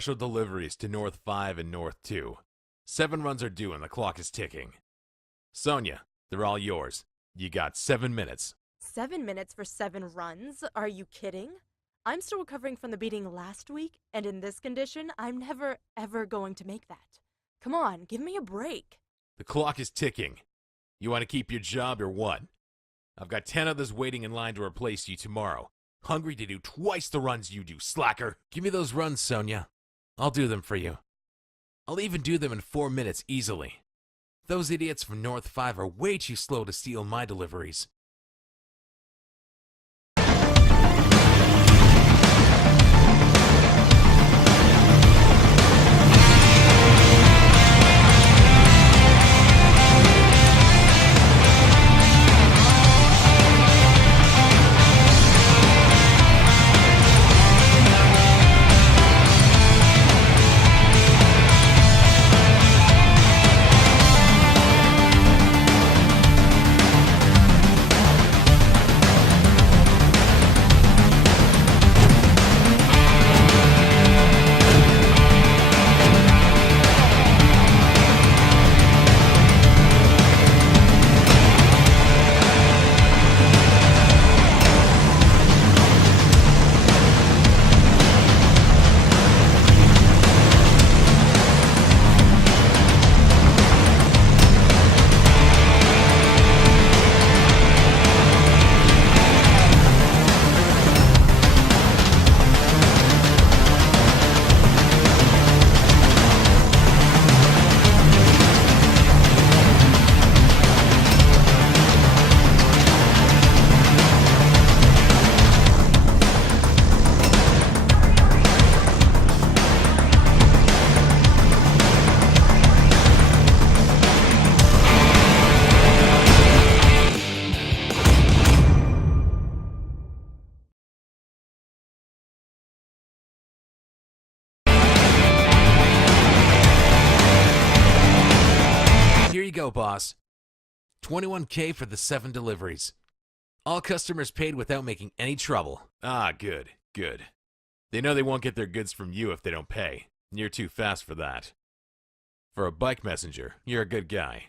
special deliveries to North 5 and North 2. 7 runs are due and the clock is ticking. Sonia, they're all yours. You got 7 minutes. 7 minutes for 7 runs? Are you kidding? I'm still recovering from the beating last week, and in this condition, I'm never, ever going to make that. Come on, give me a break. The clock is ticking. You want to keep your job or what? I've got 10 others waiting in line to replace you tomorrow. Hungry to do twice the runs you do, slacker. Give me those runs, Sonia. I'll do them for you. I'll even do them in 4 minutes easily. Those idiots from North 5 are way too slow to steal my deliveries. Here you go, boss. $21K for the 7 deliveries. All customers paid without making any trouble. Ah, good, good. They know they won't get their goods from you if they don't pay. You're too fast for that. For a bike messenger, you're a good guy.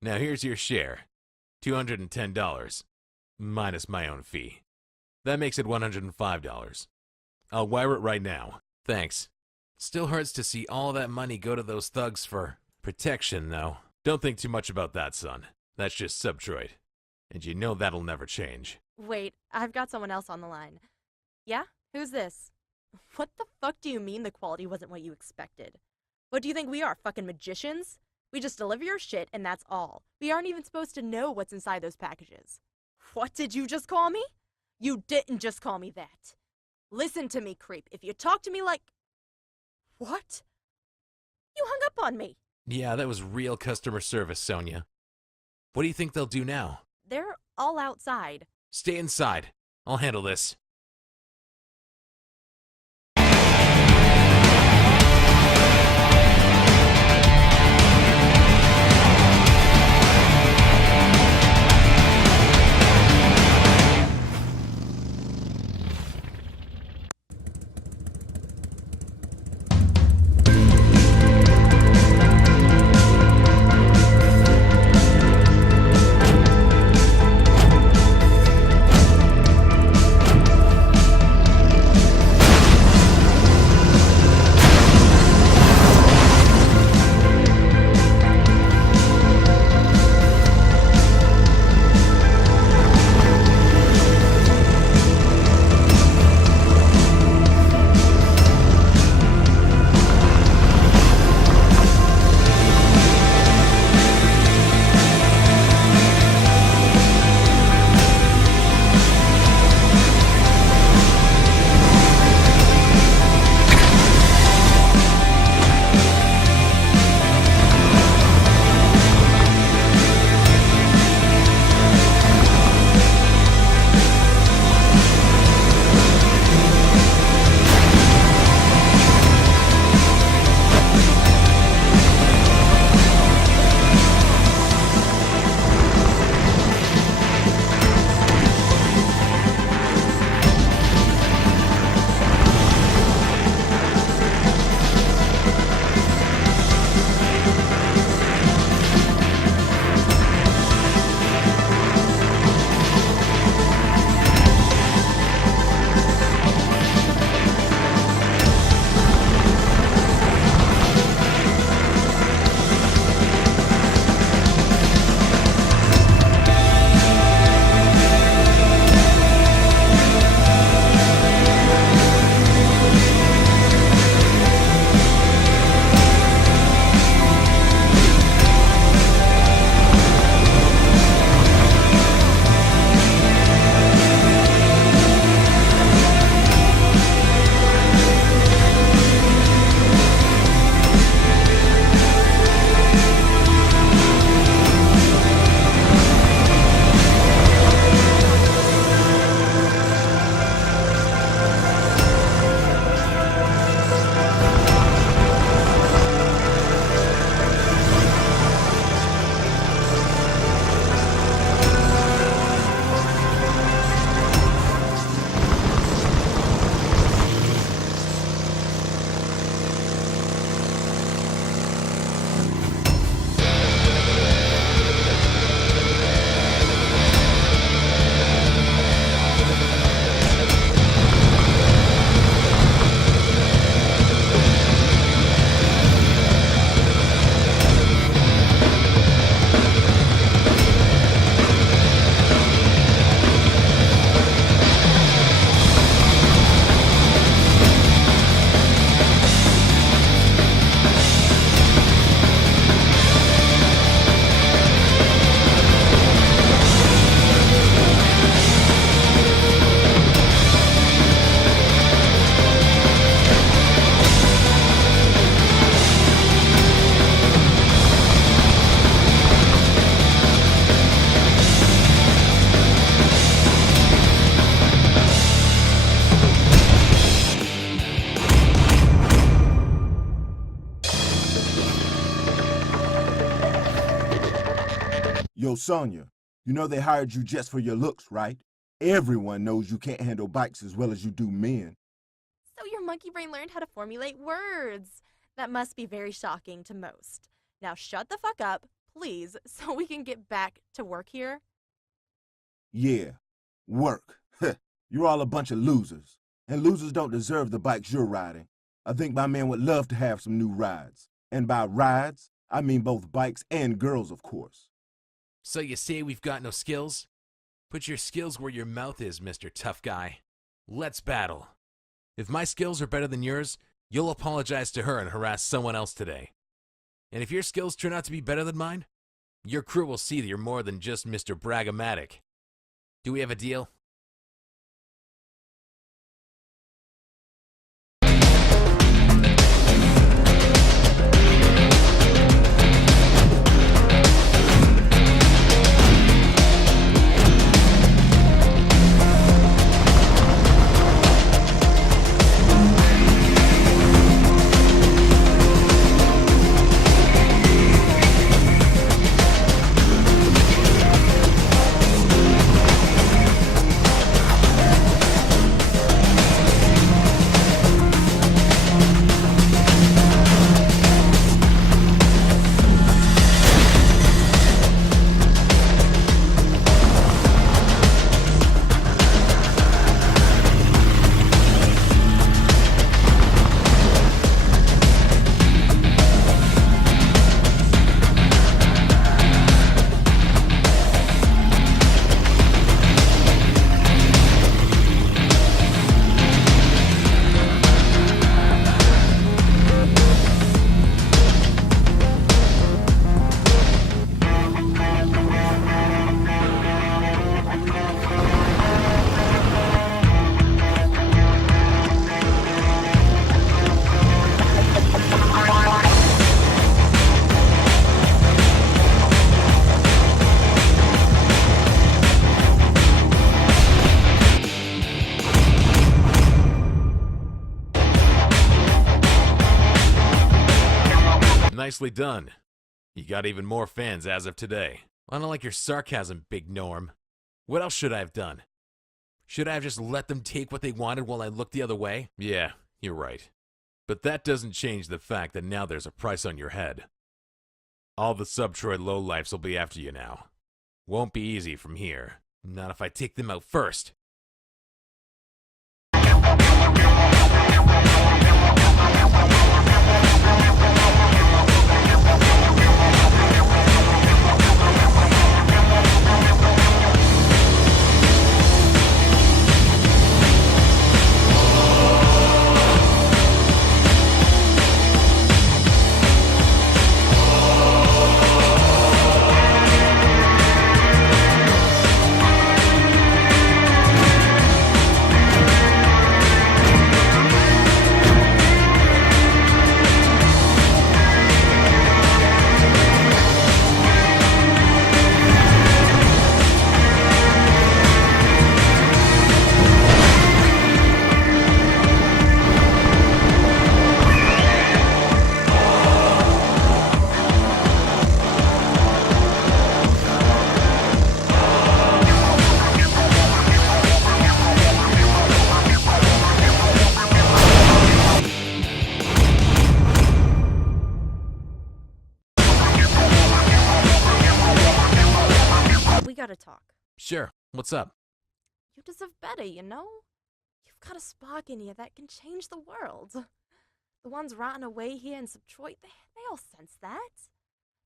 Now here's your share. $210, minus my own fee. That makes it $105. I'll wire it right now. Thanks. Still hurts to see all that money go to those thugs for protection, though. Don't think too much about that, son. That's just Subtroid. And you know that'll never change. Wait, I've got someone else on the line. Yeah? Who's this? What the fuck do you mean the quality wasn't what you expected? What do you think we are, fucking magicians? We just deliver your shit and that's all. We aren't even supposed to know what's inside those packages. What did you just call me? You didn't just call me that. Listen to me, creep. If you talk to me like... What? You hung up on me. Yeah, that was real customer service, Sonia. What do you think they'll do now? They're all outside. Stay inside. I'll handle this. Yo, Sonya, you know they hired you just for your looks, right? Everyone knows you can't handle bikes as well as you do men. So your monkey brain learned how to formulate words. That must be very shocking to most. Now shut the fuck up, please, so we can get back to work here. Yeah, work. You're all a bunch of losers. And losers don't deserve the bikes you're riding. I think my man would love to have some new rides. And by rides, I mean both bikes and girls, of course. So you say we've got no skills? Put your skills where your mouth is, Mr. Tough Guy. Let's battle. If my skills are better than yours, you'll apologize to her and harass someone else today. And if your skills turn out to be better than mine, your crew will see that you're more than just Mr. Braggomatic. Do we have a deal? Nicely done. You got even more fans as of today. I don't like your sarcasm, Big Norm. What else should I have done? Should I have just let them take what they wanted while I looked the other way? Yeah, you're right. But that doesn't change the fact that now there's a price on your head. All the Subtroid lowlifes will be after you now. Won't be easy from here. Not if I take them out first. We gotta talk. Sure, what's up? You deserve better, you know? You've got a spark in you that can change the world. The ones rotting away here in Subtroid, they all sense that.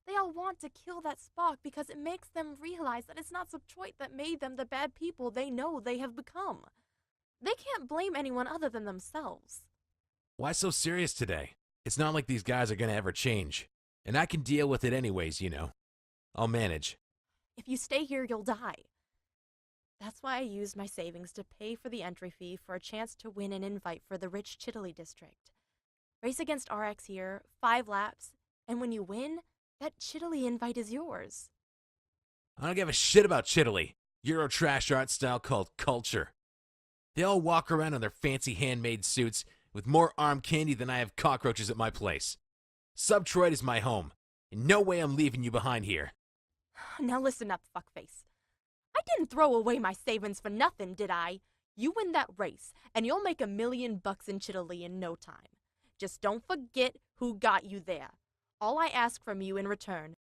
They all want to kill that spark because it makes them realize that it's not Subtroid that made them the bad people they know they have become. They can't blame anyone other than themselves. Why so serious today? It's not like these guys are gonna ever change. And I can deal with it anyways, you know. I'll manage. If you stay here, you'll die. That's why I used my savings to pay for the entry fee for a chance to win an invite for the rich Chitaly district. Race against RX here, 5 laps, and when you win, that Chitaly invite is yours. I don't give a shit about Chitaly. Euro trash art style called culture. They all walk around in their fancy handmade suits with more arm candy than I have cockroaches at my place. Subtroid is my home, and no way I'm leaving you behind here. Now listen up, fuckface. I didn't throw away my savings for nothing, did I? You win that race, and you'll make $1 million in Chitaly in no time. Just don't forget who got you there. All I ask from you in return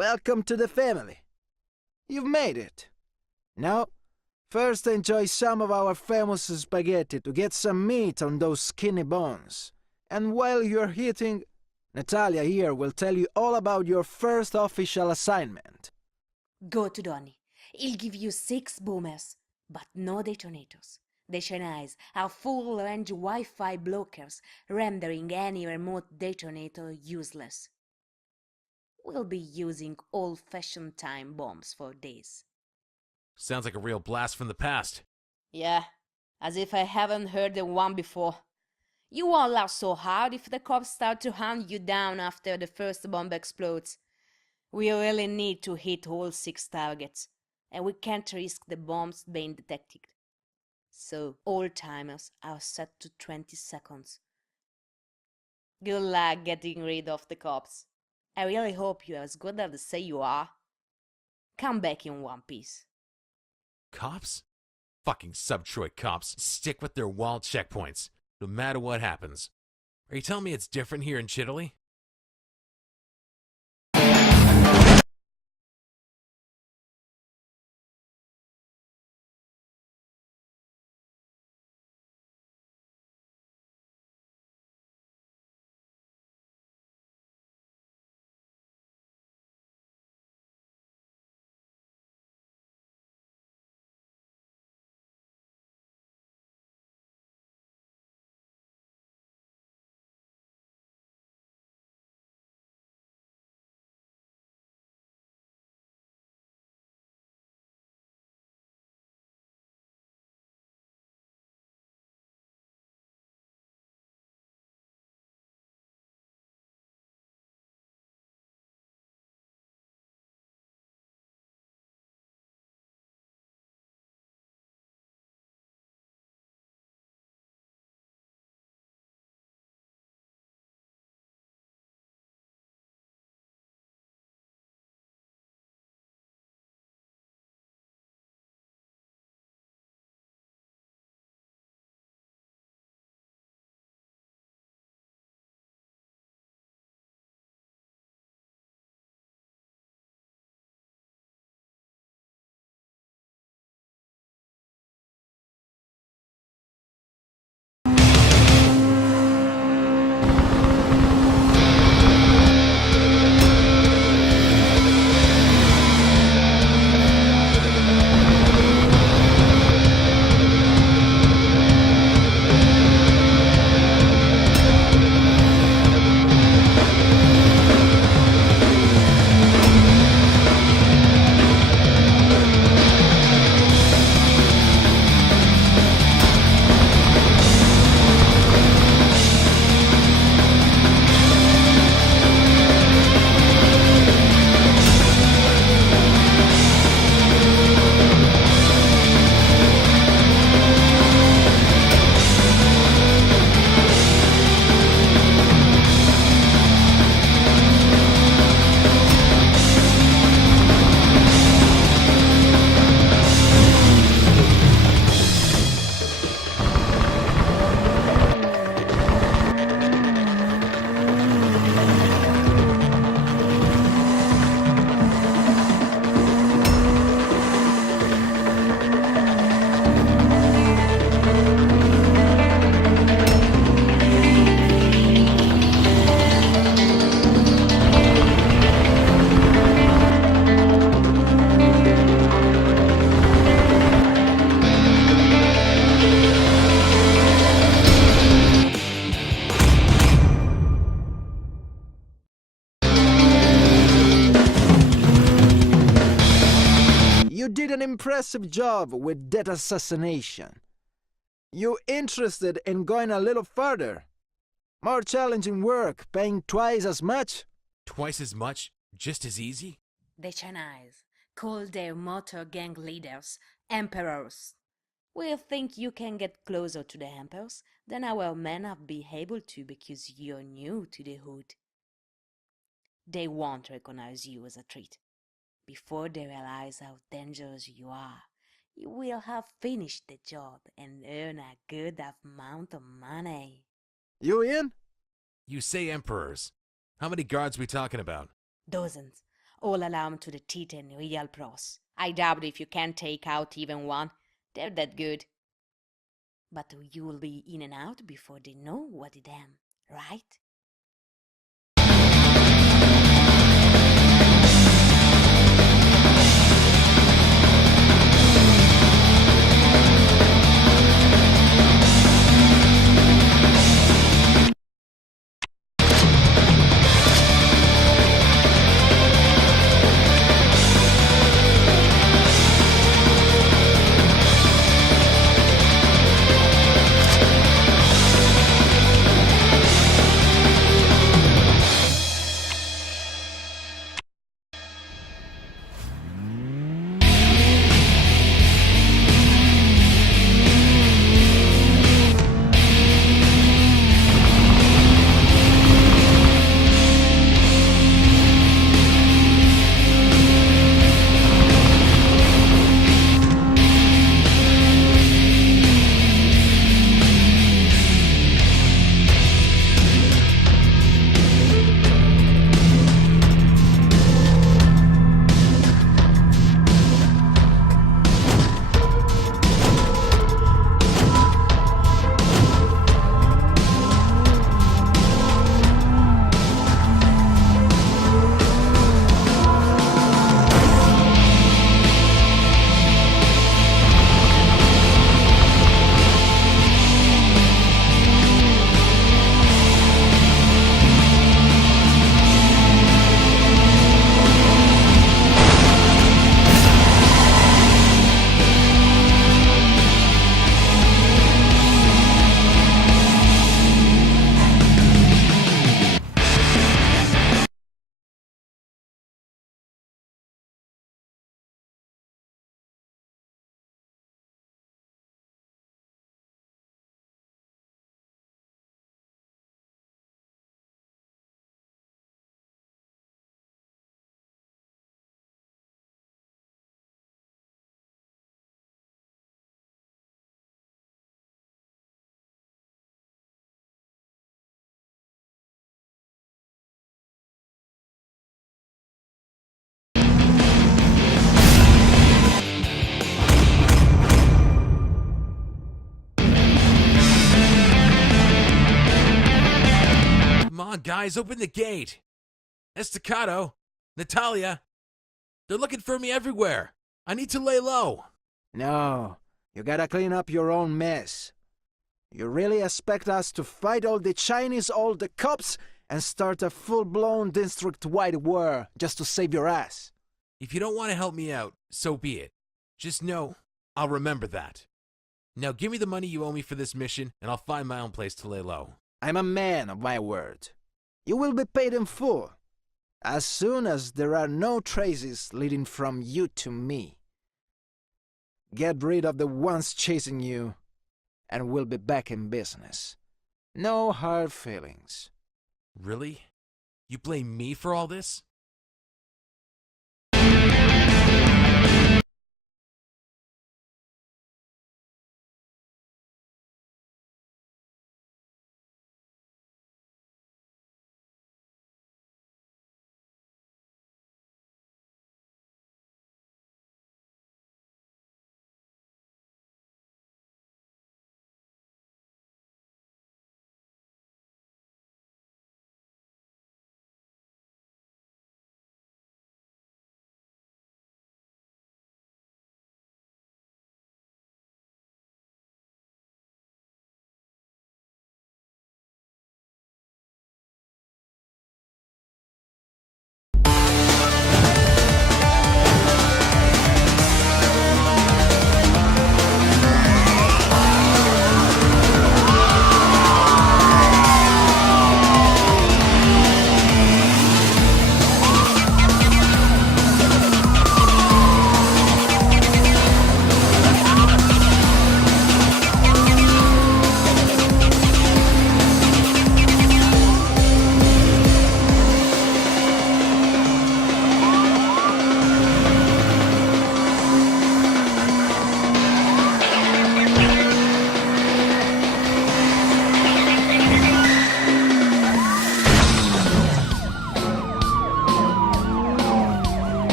Welcome to the family. You've made it. Now, first enjoy some of our famous spaghetti to get some meat on those skinny bones. And while you're eating, Natalia here will tell you all about your first official assignment. Go to Donny. He'll give you 6 boomers, but no detonators. The Chinese have full-range Wi-Fi blockers, rendering any remote detonator useless. We'll be using old-fashioned time bombs for this. Sounds like a real blast from the past. Yeah, as if I haven't heard the one before. You won't laugh so hard if the cops start to hunt you down after the first bomb explodes. We really need to hit all 6 targets, and we can't risk the bombs being detected. So, all timers are set to 20 seconds. Good luck getting rid of the cops. I really hope you're as good as they say you are. Come back in one piece. Cops? Fucking Subtroy cops stick with their wall checkpoints, no matter what happens. Are you telling me it's different here in Chitaly? You did an impressive job with that assassination. You interested in going a little further? More challenging work, paying twice as much? Twice as much? Just as easy? The Chinese call their motor gang leaders emperors. We think you can get closer to the emperors than our men have been able to because you're new to the hood. They won't recognize you as a threat. Before they realize how dangerous you are, you will have finished the job and earn a good amount of money. You in? You say emperors. How many guards we talking about? Dozens. all alarm to the teeth and real pros. I doubt if you can take out even one. They're that good. But you will be in and out before they know what it am, right? Come on, guys, open the gate. Estacado, Natalia, they're looking for me everywhere. I need to lay low. No, you gotta clean up your own mess. You really expect us to fight all the Chinese, all the cops, and start a full-blown district-wide war just to save your ass? If you don't want to help me out, so be it. Just know, I'll remember that. Now give me the money you owe me for this mission, and I'll find my own place to lay low. I'm a man of my word. You will be paid in full, as soon as there are no traces leading from you to me. Get rid of the ones chasing you, and we'll be back in business. No hard feelings. Really? You blame me for all this?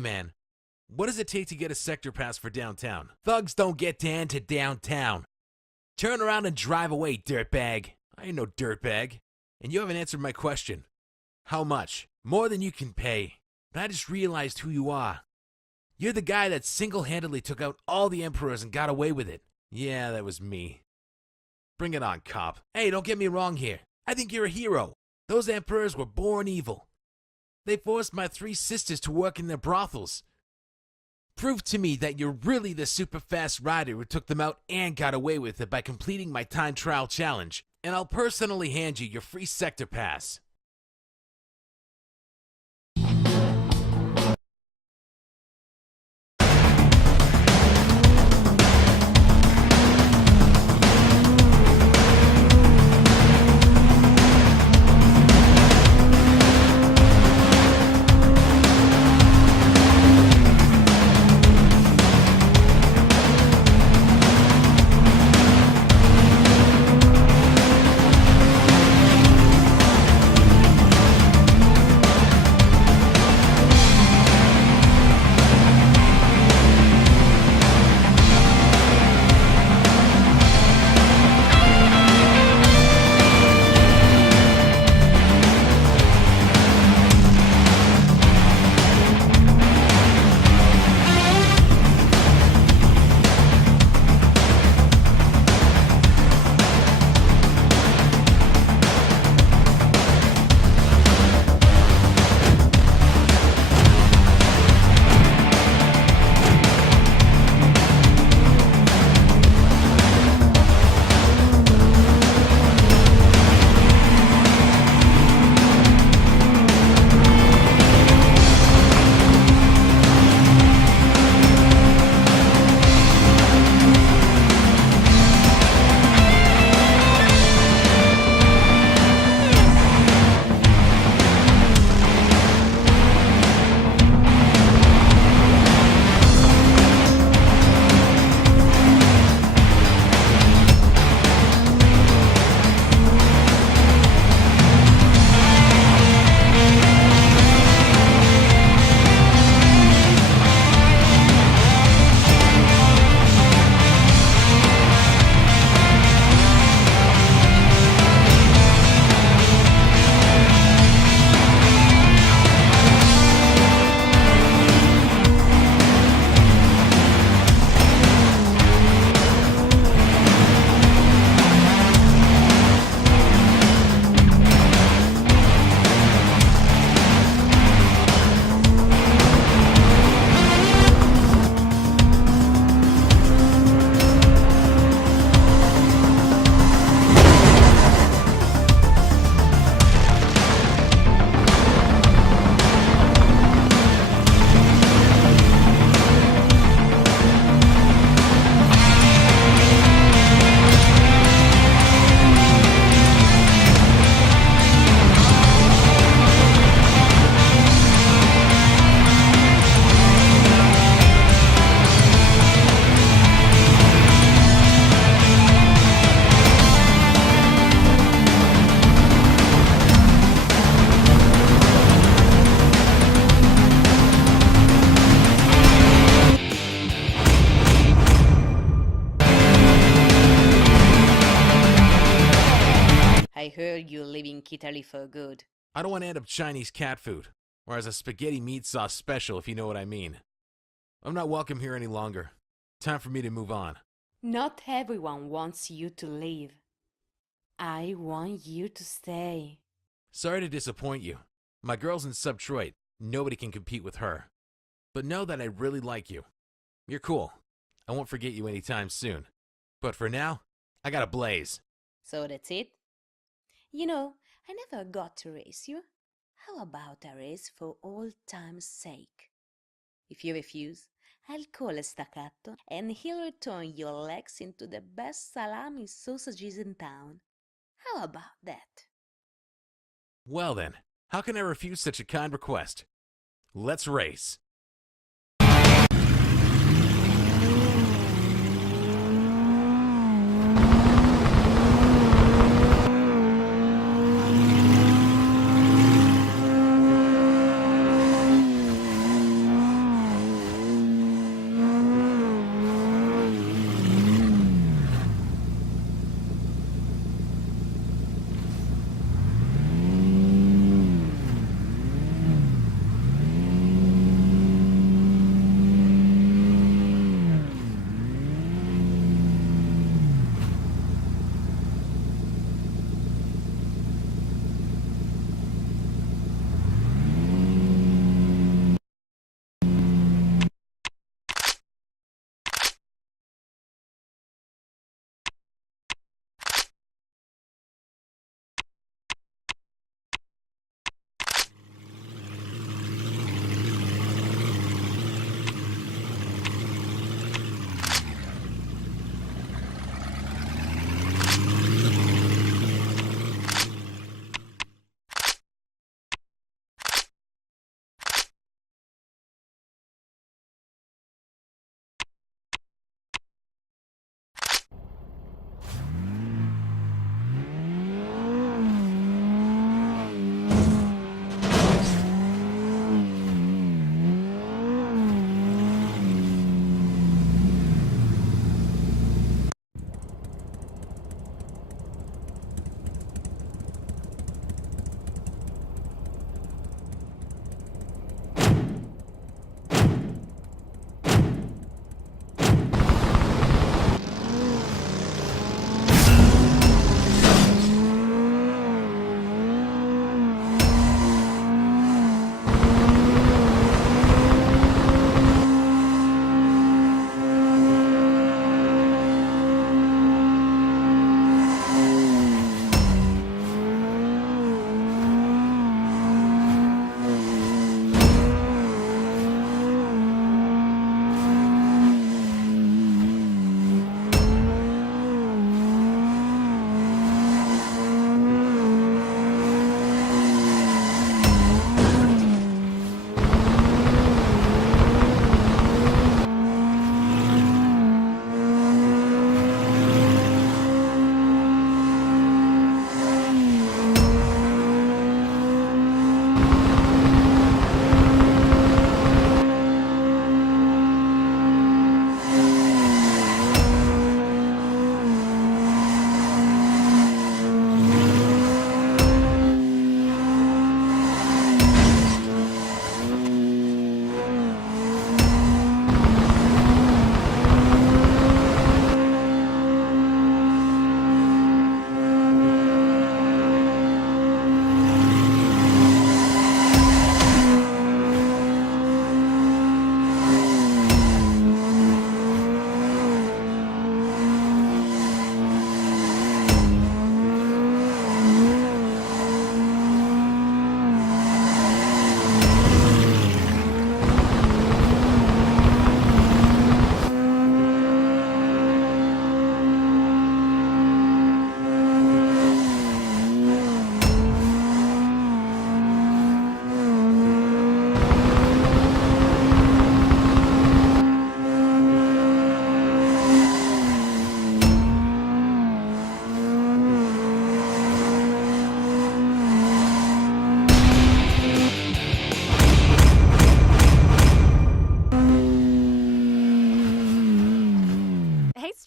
man, what does it take to get a sector pass for downtown? Thugs don't get into downtown. Turn around and drive away, dirtbag. I ain't no dirtbag. And you haven't answered my question. How much? More than you can pay. But I just realized who you are. You're the guy that single-handedly took out all the emperors and got away with it. Yeah, that was me. Bring it on, cop. Hey, don't get me wrong here. I think you're a hero. Those emperors were born evil. They forced my 3 sisters to work in their brothels. Prove to me that you're really the super fast rider who took them out and got away with it by completing my time trial challenge, and I'll personally hand you your free sector pass. I heard you're leaving Kitali for good. I don't want to end up Chinese cat food, or as a spaghetti meat sauce special, if you know what I mean. I'm not welcome here any longer. Time for me to move on. Not everyone wants you to leave. I want you to stay. Sorry to disappoint you. My girl's in Subtroit. Nobody can compete with her. But know that I really like you. You're cool. I won't forget you anytime soon. But for now, I got a blaze. So that's it? You know, I never got to race you. How about a race for old time's sake? If you refuse, I'll call a staccato and he'll return your legs into the best salami sausages in town. How about that? Well then, how can I refuse such a kind request? Let's race.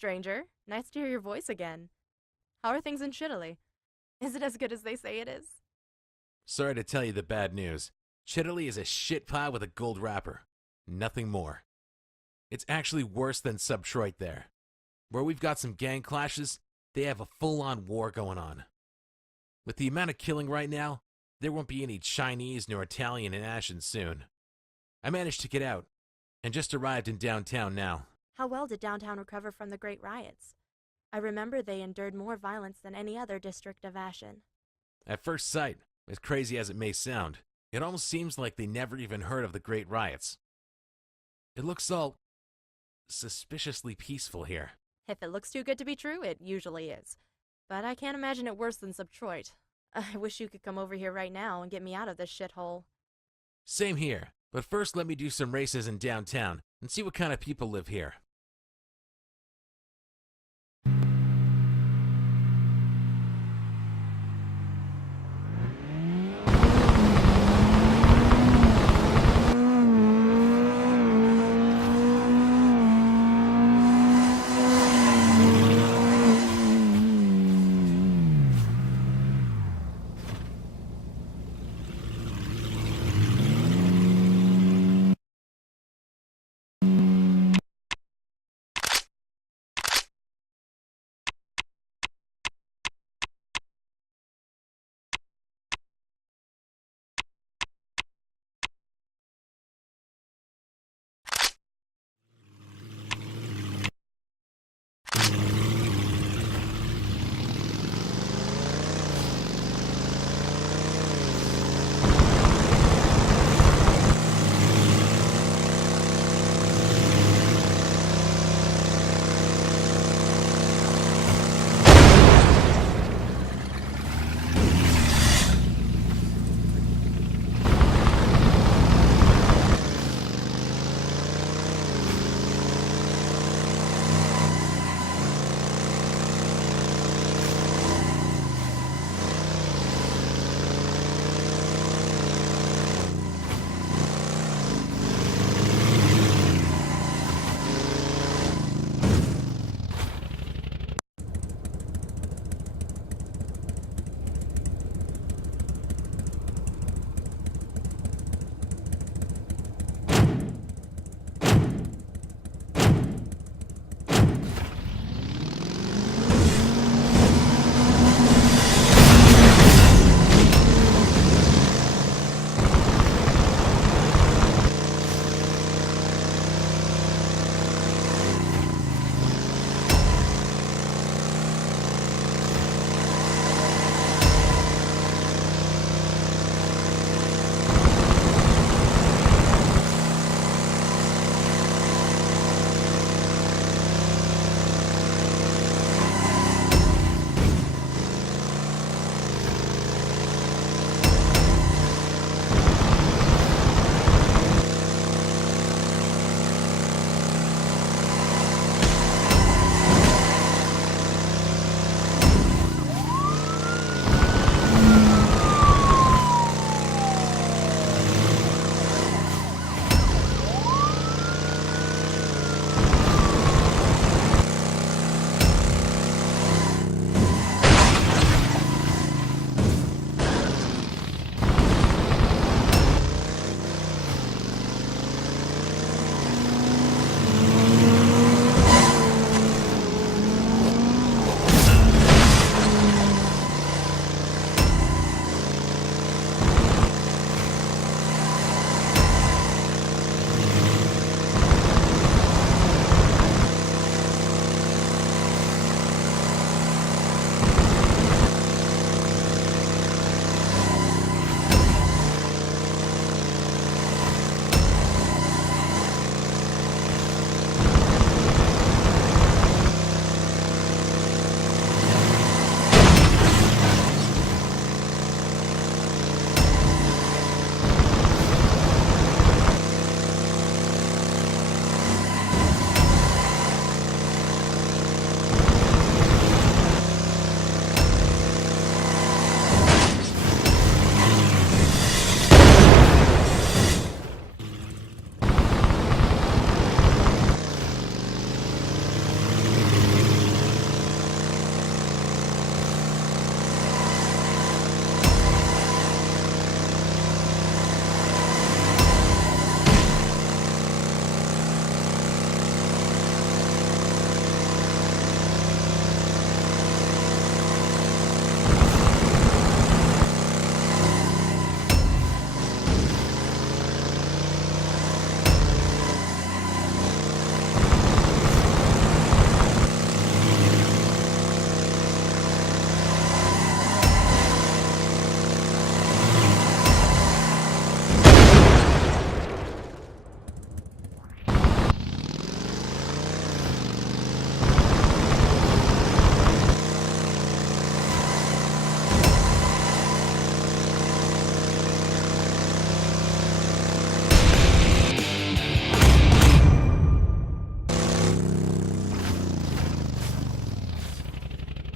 stranger. Nice to hear your voice again. How are things in Chitaly? Is it as good as they say it is? Sorry to tell you the bad news. Chitaly is a shit pile with a gold wrapper. Nothing more. It's actually worse than Subtroit there. Where we've got some gang clashes, they have a full-on war going on. With the amount of killing right now, there won't be any Chinese nor Italian in Ashen soon. I managed to get out, and just arrived in downtown now. How well did downtown recover from the Great Riots? I remember they endured more violence than any other district of Ashen. At first sight, as crazy as it may sound, it almost seems like they never even heard of the Great Riots. It looks all suspiciously peaceful here. If it looks too good to be true, it usually is. But I can't imagine it worse than Subtroit. I wish you could come over here right now and get me out of this shithole. Same here, but first let me do some races in downtown and see what kind of people live here.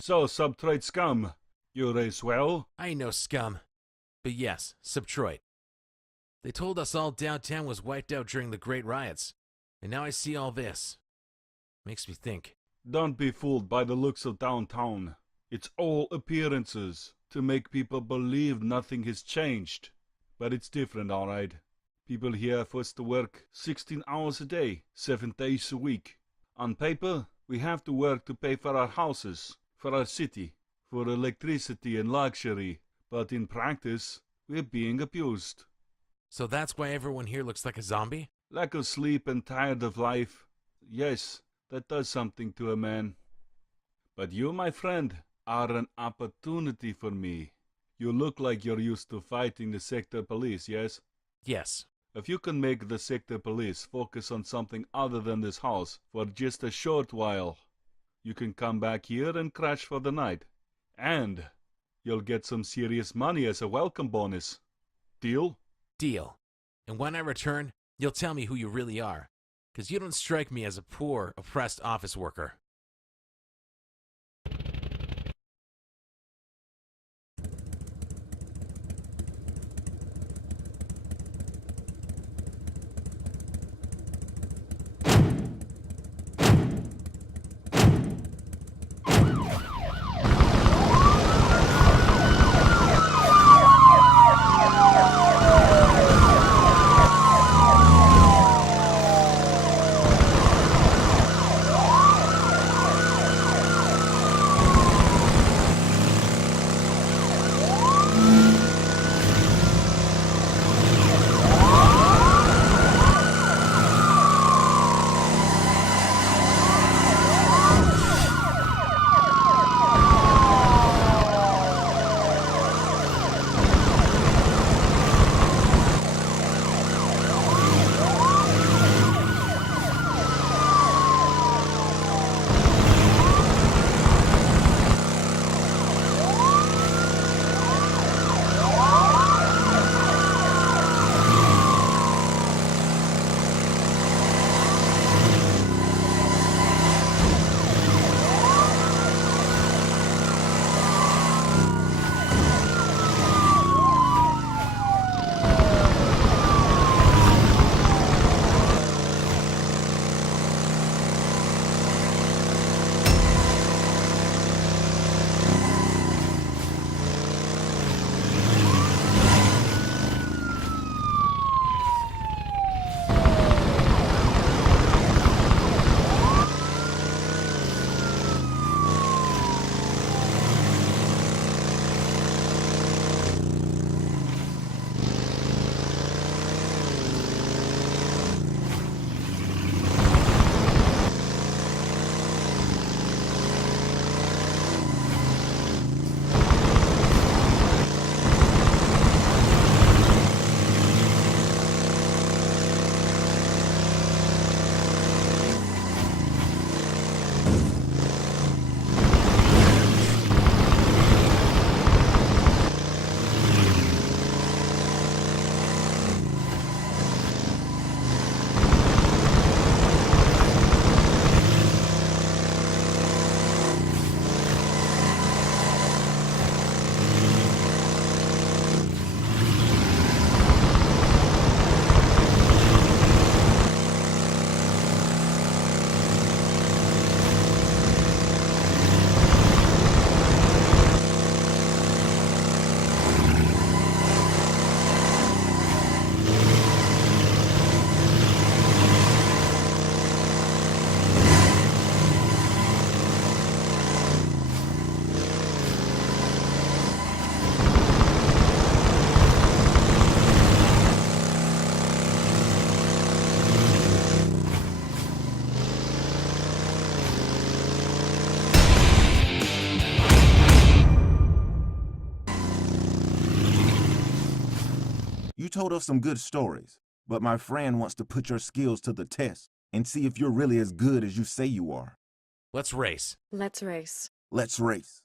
So, subtrade scum, you race well? I ain't no scum. But yes, Subtroit. They told us all downtown was wiped out during the Great Riots. And now I see all this. Makes me think. Don't be fooled by the looks of downtown. It's all appearances, to make people believe nothing has changed. But it's different, alright. People here are forced to work 16 hours a day, 7 days a week. On paper, we have to work to pay for our houses, for our city, for electricity and luxury. But in practice, we're being abused. So that's why everyone here looks like a zombie? Lack of sleep and tired of life. Yes, that does something to a man. But you, my friend, are an opportunity for me. You look like you're used to fighting the sector police, yes? Yes. If you can make the sector police focus on something other than this house for just a short while, you can come back here and crash for the night. And you'll get some serious money as a welcome bonus. Deal? Deal. And when I return, you'll tell me who you really are. 'Cause you don't strike me as a poor, oppressed office worker. You told us some good stories, but my friend wants to put your skills to the test and see if you're really as good as you say you are. Let's race. Let's race. Let's race.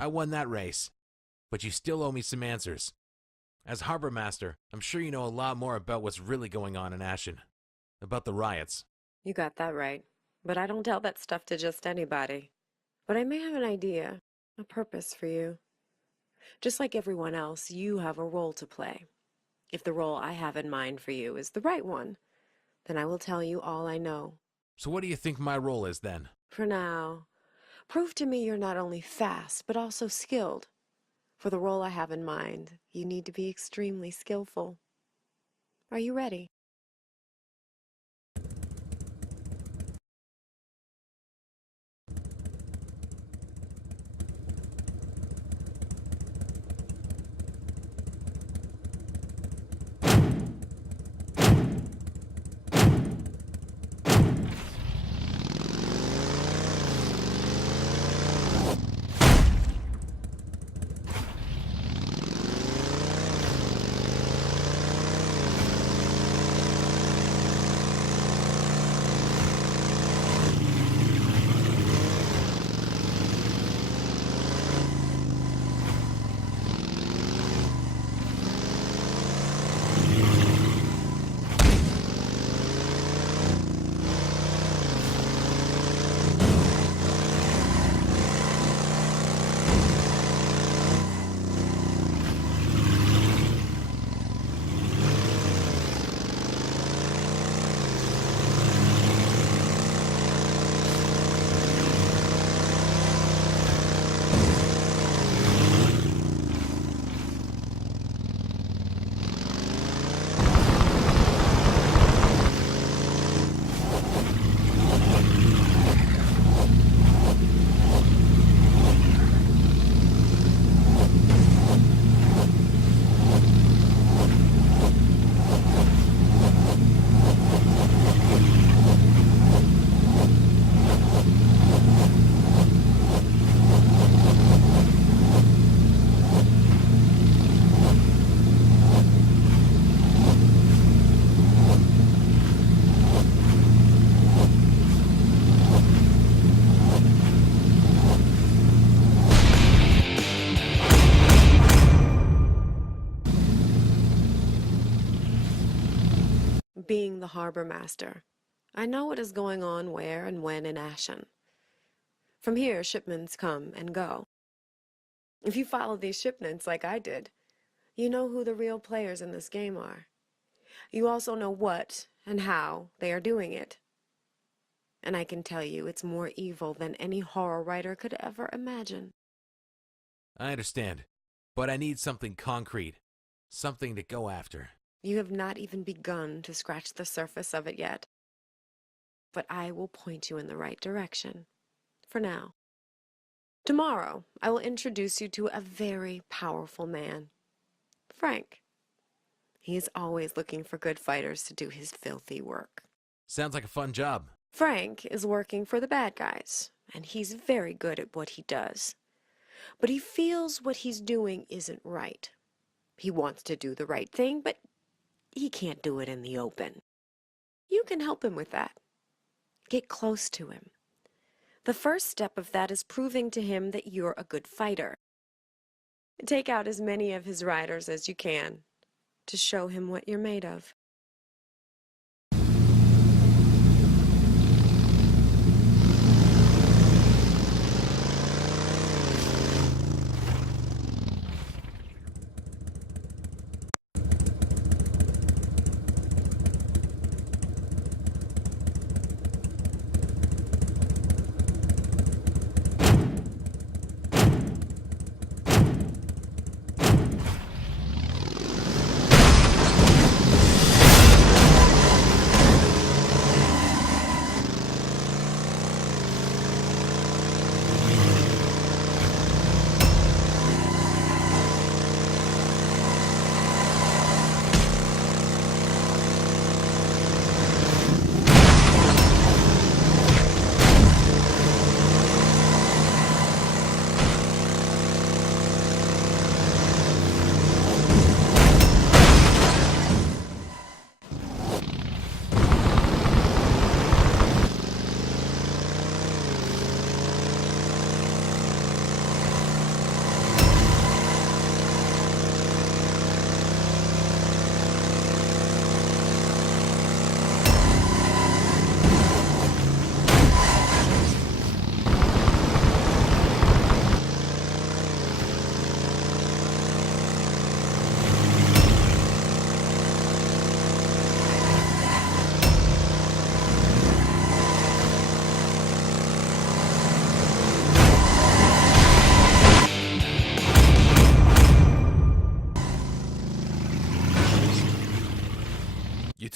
I won that race. But you still owe me some answers. As Harbor Master, I'm sure you know a lot more about what's really going on in Ashen. About the riots. You got that right. But I don't tell that stuff to just anybody. But I may have an idea, a purpose for you. Just like everyone else, you have a role to play. If the role I have in mind for you is the right one, then I will tell you all I know. So what do you think my role is then? For now, prove to me you're not only fast, but also skilled. For the role I have in mind, you need to be extremely skillful. Are you ready? Being the harbor master, I know what is going on where and when in Ashen. From here, shipments come and go. If you follow these shipments like I did, you know who the real players in this game are. You also know what and how they are doing it. And I can tell you it's more evil than any horror writer could ever imagine. I understand. But I need something concrete. Something to go after. You have not even begun to scratch the surface of it yet. But I will point you in the right direction. For now. Tomorrow, I will introduce you to a very powerful man. Frank. He is always looking for good fighters to do his filthy work. Sounds like a fun job. Frank is working for the bad guys, and he's very good at what he does. But he feels what he's doing isn't right. He wants to do the right thing, but he can't do it in the open. You can help him with that. Get close to him. The first step of that is proving to him that you're a good fighter. Take out as many of his riders as you can to show him what you're made of.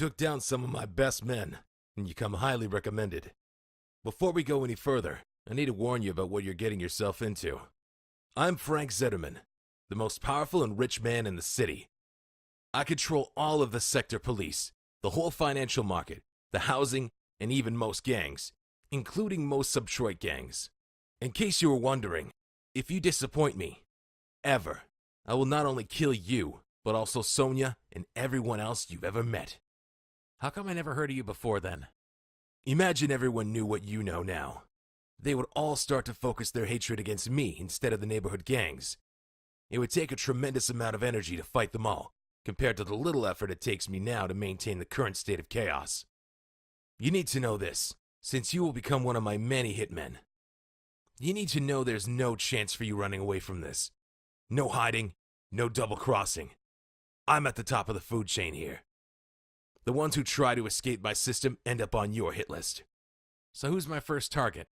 took down some of my best men, and you come highly recommended. Before we go any further, I need to warn you about what you're getting yourself into. I'm Frank Zetterman, the most powerful and rich man in the city. I control all of the sector police, the whole financial market, the housing, and even most gangs, including most Subtroit gangs. In case you were wondering, if you disappoint me, ever, I will not only kill you, but also Sonia and everyone else you've ever met. How come I never heard of you before then? Imagine everyone knew what you know now. They would all start to focus their hatred against me instead of the neighborhood gangs. It would take a tremendous amount of energy to fight them all, compared to the little effort it takes me now to maintain the current state of chaos. You need to know this, since you will become one of my many hitmen. You need to know there's no chance for you running away from this. No hiding, no double-crossing. I'm at the top of the food chain here. The ones who try to escape my system end up on your hit list. So who's my first target?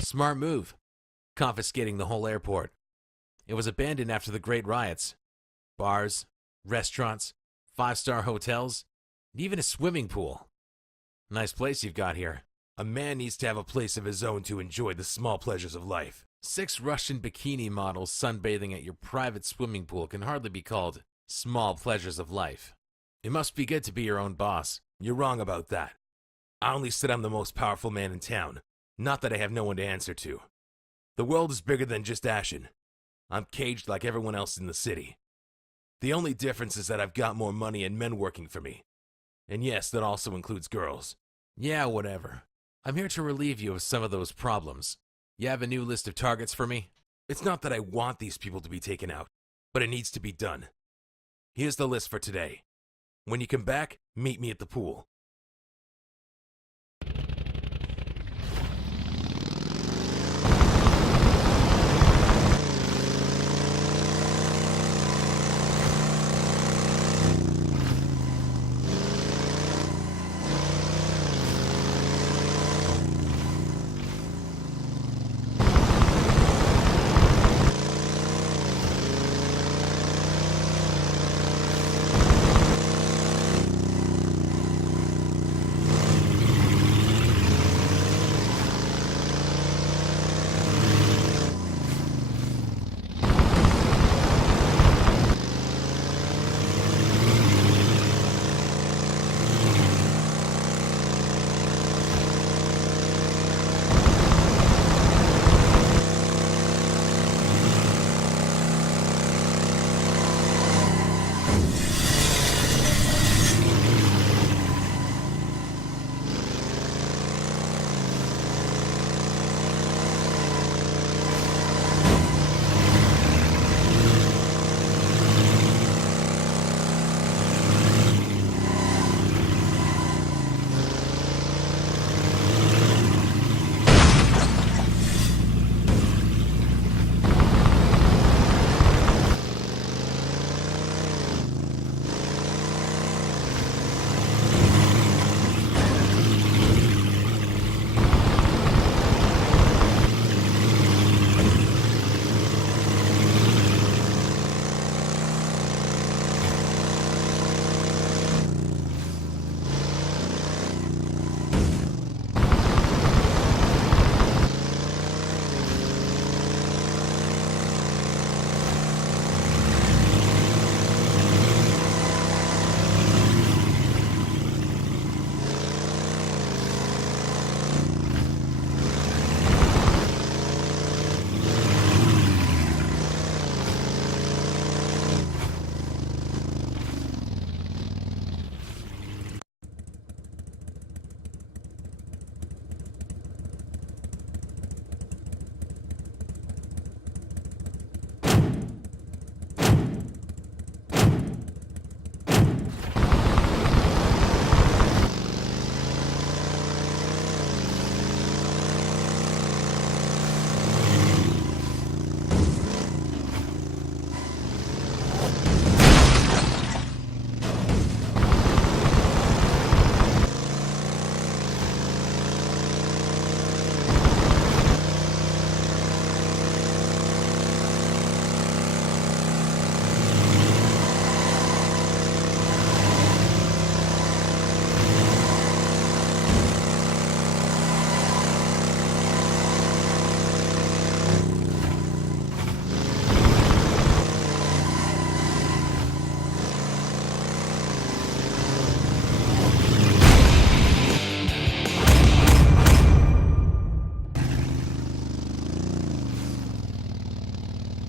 Smart move. Confiscating the whole airport. It was abandoned after the Great Riots. Bars, restaurants, 5-star hotels, and even a swimming pool. Nice place you've got here. A man needs to have a place of his own to enjoy the small pleasures of life. 6 Russian bikini models sunbathing at your private swimming pool can hardly be called small pleasures of life. It must be good to be your own boss. You're wrong about that. I only said I'm the most powerful man in town. Not that I have no one to answer to. The world is bigger than just Ashen. I'm caged like everyone else in the city. The only difference is that I've got more money and men working for me. And yes, that also includes girls. Yeah, whatever. I'm here to relieve you of some of those problems. You have a new list of targets for me? It's not that I want these people to be taken out, but it needs to be done. Here's the list for today. When you come back, meet me at the pool.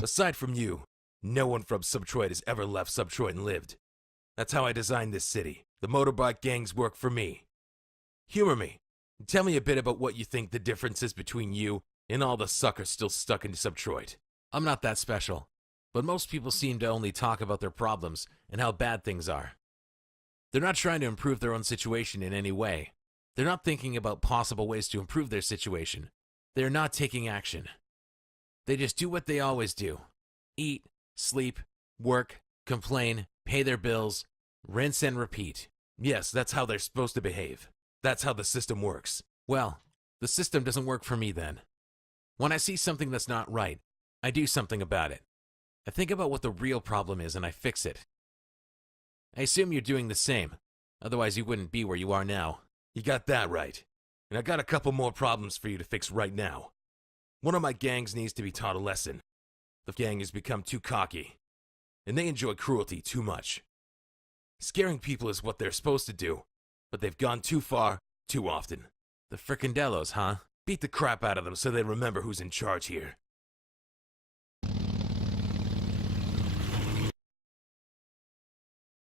Aside from you, no one from Subtroid has ever left Subtroid and lived. That's how I designed this city. The motorbike gangs work for me. Humor me. Tell me a bit about what you think the difference is between you and all the suckers still stuck into Subtroid. I'm not that special, but most people seem to only talk about their problems and how bad things are. They're not trying to improve their own situation in any way. They're not thinking about possible ways to improve their situation. They're not taking action. They just do what they always do. Eat, sleep, work, complain, pay their bills, rinse and repeat. Yes, that's how they're supposed to behave. That's how the system works. Well, the system doesn't work for me then. When I see something that's not right, I do something about it. I think about what the real problem is and I fix it. I assume you're doing the same. Otherwise you wouldn't be where you are now. You got that right. And I got a couple more problems for you to fix right now. One of my gangs needs to be taught a lesson. The gang has become too cocky. And they enjoy cruelty too much. Scaring people is what they're supposed to do, but they've gone too far, too often. The frickin' Delos, huh? Beat the crap out of them so they remember who's in charge here.